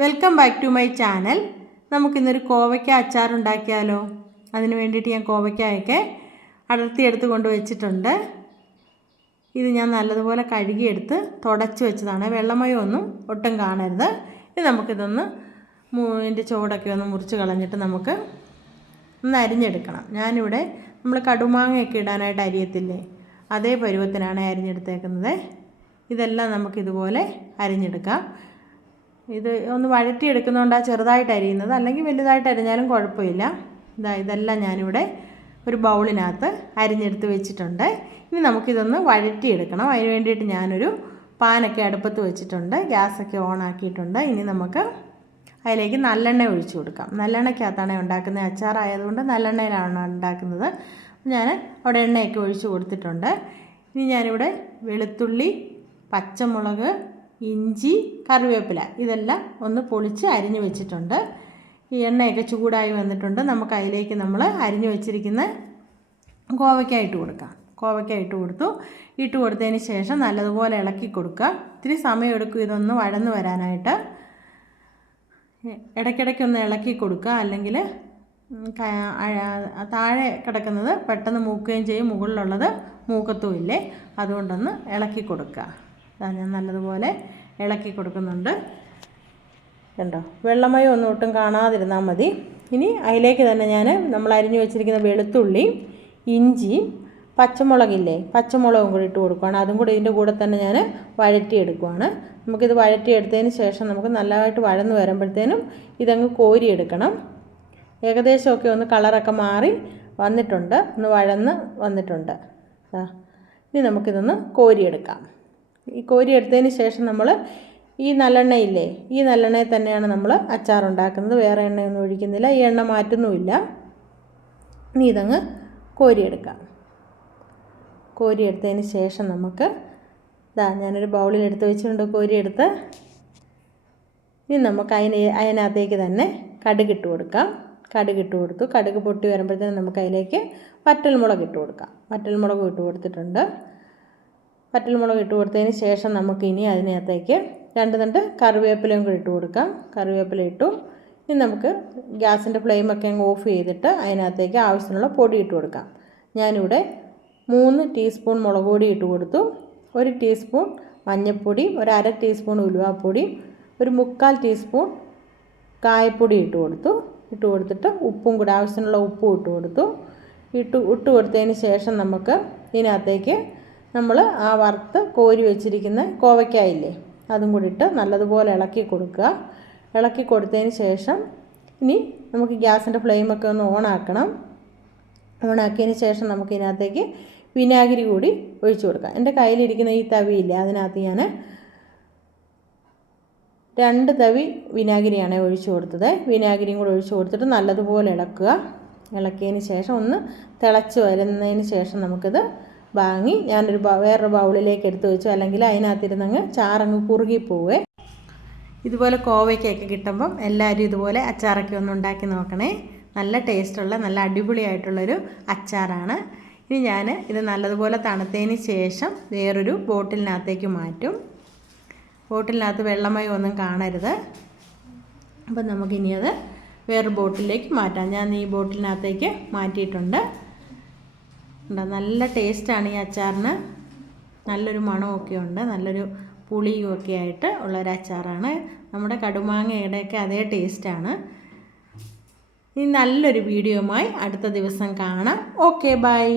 Welcome back to my channel. നമുക്കിന്നൊരു കോവയ്ക്ക അച്ചാർ ഉണ്ടാക്കിയാലോ? അതിന് വേണ്ടിയിട്ട് ഞാൻ കോവയ്ക്കയൊക്കെ അടർത്തിയെടുത്ത് കൊണ്ട് വെച്ചിട്ടുണ്ട്. ഇത് ഞാൻ നല്ലതുപോലെ കഴുകിയെടുത്ത് തുടച്ച് വെച്ചതാണ്. വെള്ളമയമൊന്നും ഒട്ടും കാണരുത്. ഇത് നമുക്കിതൊന്ന് ഇതിൻ്റെ ചുവടൊക്കെ ഒന്ന് മുറിച്ച് കളഞ്ഞിട്ട് നമുക്ക് ഒന്ന് അരിഞ്ഞെടുക്കണം. ഞാനിവിടെ നമ്മൾ കടുമാങ്ങയൊക്കെ ഇടാനായിട്ട് അരിയത്തില്ലേ, അതേ പരുവത്തിനാണ് അരിഞ്ഞെടുത്തേക്കുന്നത്. ഇതെല്ലാം നമുക്കിതുപോലെ അരിഞ്ഞെടുക്കാം. ഇത് ഒന്ന് വഴറ്റിയെടുക്കുന്നതുകൊണ്ടാണ് ചെറുതായിട്ട് അരിയുന്നത്, അല്ലെങ്കിൽ വലുതായിട്ട് അരിഞ്ഞാലും കുഴപ്പമില്ല. ഇതെല്ലാം ഞാനിവിടെ ഒരു ബൗളിനകത്ത് അരിഞ്ഞെടുത്ത് വെച്ചിട്ടുണ്ട്. ഇനി നമുക്കിതൊന്ന് വഴറ്റിയെടുക്കണം. അതിന് വേണ്ടിയിട്ട് ഞാനൊരു പാനൊക്കെ അടുപ്പത്ത് വെച്ചിട്ടുണ്ട്, ഗ്യാസൊക്കെ ഓൺ ആക്കിയിട്ടുണ്ട്. ഇനി നമുക്ക് അതിലേക്ക് നല്ലെണ്ണ ഒഴിച്ചു കൊടുക്കാം. നല്ലെണ്ണയ്ക്കകത്താണ് ഉണ്ടാക്കുന്നത്, അച്ചാറായതുകൊണ്ട് നല്ലെണ്ണയിലാണ് ഉണ്ടാക്കുന്നത്. ഞാൻ അവിടെ എണ്ണയൊക്കെ ഒഴിച്ച് കൊടുത്തിട്ടുണ്ട്. ഇനി ഞാനിവിടെ വെളുത്തുള്ളി, പച്ചമുളക്, ഇഞ്ചി, കറിവേപ്പില ഇതെല്ലാം ഒന്ന് പൊളിച്ച് അരിഞ്ഞു വെച്ചിട്ടുണ്ട്. ഈ എണ്ണയൊക്കെ ചൂടായി വന്നിട്ടുണ്ട്. നമുക്ക് അതിലേക്ക് നമ്മൾ അരിഞ്ഞു വെച്ചിരിക്കുന്ന കോവയ്ക്ക ഇട്ട് കൊടുക്കാം. കോവയ്ക്ക ഇട്ട് കൊടുത്തതിന് ശേഷം നല്ലതുപോലെ ഇളക്കി കൊടുക്കുക. ഇത്തിരി സമയമെടുക്കും ഇതൊന്ന് വഴന്ന് വരാനായിട്ട്. ഇടയ്ക്കിടയ്ക്കൊന്ന് ഇളക്കി കൊടുക്കുക, അല്ലെങ്കിൽ താഴെ കിടക്കുന്നത് പെട്ടെന്ന് മൂക്കുകയും ചെയ്യും, മുകളിലുള്ളത് മൂക്കത്തുമില്ലേ. അതുകൊണ്ടൊന്ന് ഇളക്കി കൊടുക്കുക. ഞാൻ നല്ലതുപോലെ ഇളക്കി കൊടുക്കുന്നുണ്ട്. കണ്ടോ, വെള്ളമയം ഒന്നും ഒട്ടും കാണാതിരുന്നാൽ മതി. ഇനി അതിലേക്ക് തന്നെ നമ്മൾ അരിഞ്ഞു വെച്ചിരിക്കുന്ന വെളുത്തുള്ളിയും ഇഞ്ചിയും പച്ചമുളകും കൂടി ഇട്ട് കൊടുക്കുകയാണ്. അതും കൂടി ഇതിൻ്റെ കൂടെ തന്നെ ഞാൻ വഴറ്റിയെടുക്കുകയാണ്. നമുക്കിത് വഴറ്റിയെടുത്തതിന് ശേഷം നമുക്ക് നല്ലതായിട്ട് വഴന്ന് വരുമ്പോഴത്തേനും ഇതങ്ങ് കോരിയെടുക്കണം. ഏകദേശമൊക്കെ ഒന്ന് കളറൊക്കെ മാറി വന്നിട്ടുണ്ട്, ഒന്ന് വഴന്ന് വന്നിട്ടുണ്ട്. ഇനി നമുക്കിതൊന്ന് കോരിയെടുക്കാം. ഈ കോരിയെടുത്തതിന് ശേഷം നമ്മൾ ഈ നല്ലെണ്ണയില്ലേ, ഈ നല്ലെണ്ണയിൽ തന്നെയാണ് നമ്മൾ അച്ചാർ ഉണ്ടാക്കുന്നത്. വേറെ എണ്ണയൊന്നും ഒഴിക്കുന്നില്ല, ഈ എണ്ണ മാറ്റുന്നുമില്ല. ഇനി ഇതങ്ങ് കോരിയെടുക്കാം. കോരിയെടുത്തതിന് ശേഷം നമുക്ക് ഞാനൊരു ബൗളിൽ എടുത്ത് വെച്ചിട്ടുണ്ട് കോരിയെടുത്ത്. ഇനി നമുക്ക് അതിനകത്തേക്ക് തന്നെ കടുകിട്ട് കൊടുക്കാം. കടുകിട്ട് കൊടുത്തു. കടുക് പൊട്ടി വരുമ്പോഴത്തേനും നമുക്ക് അതിലേക്ക് വറ്റൽമുളക് ഇട്ട് കൊടുക്കാം. വറ്റൽമുളക് ഇട്ട് കൊടുത്തിട്ടുണ്ട്. വറ്റൽമുളക് ഇട്ട് കൊടുത്തതിന് ശേഷം നമുക്കിനി അതിനകത്തേക്ക് 2 തണ്ട് കറിവേപ്പിലയും കൂടി ഇട്ട് കൊടുക്കാം. കറിവേപ്പില ഇട്ടു. ഇനി നമുക്ക് ഗ്യാസിൻ്റെ ഫ്ലെയിമൊക്കെ അങ്ങ് ഓഫ് ചെയ്തിട്ട് അതിനകത്തേക്ക് ആവശ്യത്തിനുള്ള പൊടി ഇട്ട് കൊടുക്കാം. ഞാനിവിടെ 3 ടീസ്പൂൺ മുളക് പൊടി ഇട്ട് കൊടുത്തു. 1 ടീസ്പൂൺ മഞ്ഞൾപ്പൊടി, 1/2 ടീസ്പൂൺ ഉലുവാപ്പൊടി, 1/4 ടീസ്പൂൺ കായപ്പൊടി ഇട്ട് കൊടുത്തിട്ട് ഉപ്പും കൂടെ ആവശ്യത്തിനുള്ള ഉപ്പും ഇട്ട് കൊടുത്തതിന് ശേഷം നമുക്ക് ഇതിനകത്തേക്ക് നമ്മൾ ആ വറുത്ത് കോരി വെച്ചിരിക്കുന്ന കോവയ്ക്കായില്ലേ, അതും കൂടി ഇട്ട് നല്ലതുപോലെ ഇളക്കി കൊടുക്കുക. ഇളക്കി കൊടുത്തതിന് ശേഷം ഇനി നമുക്ക് ഗ്യാസിൻ്റെ ഫ്ലെയിമൊക്കെ ഒന്ന് ഓണാക്കണം. ഓണാക്കിയതിന് ശേഷം നമുക്ക് ഇതിനകത്തേക്ക് വിനാഗിരി കൂടി ഒഴിച്ചു കൊടുക്കാം. എൻ്റെ കയ്യിലിരിക്കുന്ന ഈ തവിയില്ലേ, അതിനകത്ത് ഞാൻ 2 തവി വിനാഗിരിയാണ് ഒഴിച്ചു കൊടുത്തത്. വിനാഗിരിയും കൂടി ഒഴിച്ചു കൊടുത്തിട്ട് നല്ലതുപോലെ ഇളക്കുക. ഇളക്കിയതിന് ശേഷം ഒന്ന് തിളച്ച് വരുന്നതിന് ശേഷം നമുക്കിത് വാങ്ങി ഞാനൊരു വേറൊരു ബൗളിലേക്ക് എടുത്ത് വെച്ചു, അല്ലെങ്കിൽ അതിനകത്തിരുന്നങ്ങ് ചാറങ്ങ് കുറുകിപ്പോവേ. ഇതുപോലെ കോവയ്ക്കൊക്കെ കിട്ടുമ്പം എല്ലാവരും ഇതുപോലെ അച്ചാറൊക്കെ ഒന്ന് ഉണ്ടാക്കി നോക്കണേ. നല്ല ടേസ്റ്റുള്ള നല്ല അടിപൊളിയായിട്ടുള്ളൊരു അച്ചാറാണ്. ഇനി ഞാൻ ഇത് നല്ലതുപോലെ തണുത്തതിന് ശേഷം വേറൊരു ബോട്ടിലിനകത്തേക്ക് മാറ്റും. ബോട്ടിലിനകത്ത് വെള്ളമയം ഒന്നും കാണരുത്. അപ്പം നമുക്കിനി അത് വേറൊരു ബോട്ടിലേക്ക് മാറ്റാം. ഞാൻ ഈ ബോട്ടിലിനകത്തേക്ക് മാറ്റിയിട്ടുണ്ട്. നല്ല ടേസ്റ്റാണ് ഈ അച്ചാറിന്. നല്ലൊരു മണമൊക്കെ ഉണ്ട്, നല്ലൊരു പുളിയും ഒക്കെ ആയിട്ട് ഉള്ളൊരു അച്ചാറാണ്. നമ്മുടെ കടുമാങ്ങയുടെയൊക്കെ അതേ ടേസ്റ്റാണ്. ഇനി നല്ലൊരു വീഡിയോയുമായി അടുത്ത ദിവസം കാണാം. Okay, by.